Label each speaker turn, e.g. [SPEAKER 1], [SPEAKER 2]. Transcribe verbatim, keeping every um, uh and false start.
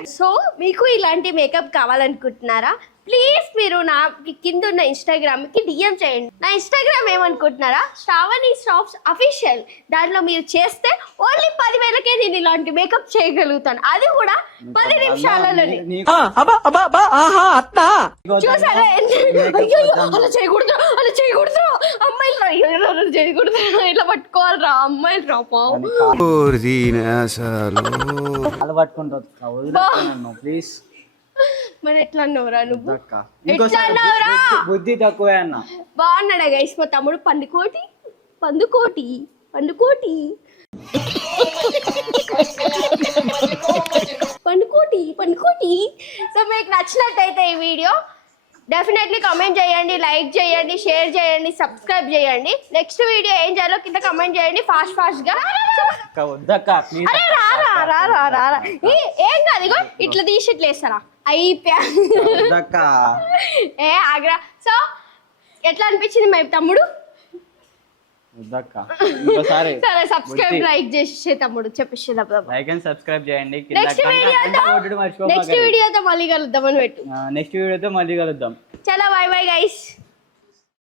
[SPEAKER 1] So మీకు ఇలాంటి makeup కావాలనుకుంటున్నారా? Please మీరు నా కింద ఉన్న ఇన్స్టాగ్రామ్కి డిఎం చేయండి. నా ఇన్స్టాగ్రామ్ ఏమనుకుంటున్నారా? శ్రావణి శ్రాఫ్స్ అఫీషియల్. దాంట్లో మీరు చేస్తే ఓన్లీ పదివేలకే నేను ఇలాంటి మేకప్ చేయగలుగుతాను, అది కూడా పది నిమిషాలలోనే. చూసారా? అయ్యో అలా చేయకూడదు, అలా చేయకూడదు, అమ్మాయిలు రా, అలా చేయకూడదు, ఇలా పట్టుకోవాలి రా అమ్మాయిలు రా పావు.
[SPEAKER 2] ప్లీజ్
[SPEAKER 1] మరి ఎట్లా అన్నావురా నువ్వు?
[SPEAKER 2] బుద్ధి తక్కువ అన్న.
[SPEAKER 1] బాగున్నాడా గైస్ మా తమ్ముడు? పండుకోటి పండుకోటి పండుకోటి పండుకోటి పండుకోటి. సో మీకు నచ్చినట్టయితే ఈ వీడియో డెఫినెట్లీ కామెంట్ చేయండి, లైక్ చేయండి, షేర్ చేయండి, సబ్స్క్రైబ్ చేయండి. నెక్స్ట్ వీడియో ఏం చేయాలో కింద కామెంట్ చేయండి ఫాస్ట్ ఫాస్ట్ గా. అరే రారా రారా రారా ఏం కాదు, ఇగో ఇట్లా తీసి ఇట్లా వేస్తారా అయిపోయా. ఏ ఆగ్రా. సో ఎట్లా అనిపించింది మై తమ్ముడు? సరే సబ్స్క్రైబ్ లైక్ చేసే తమ్ముడు చెప్పేసి
[SPEAKER 2] లైక్ అండ్ సబ్స్క్రైబ్ చేయండి.
[SPEAKER 1] నెక్స్ట్ వీడియోతో నెక్స్ట్ వీడియోతో మళ్ళీ కలుద్దాం అని పెట్టు.
[SPEAKER 2] నెక్స్ట్ వీడియోతో మళ్ళీ కలుద్దాం.
[SPEAKER 1] చలో బై బై గైస్.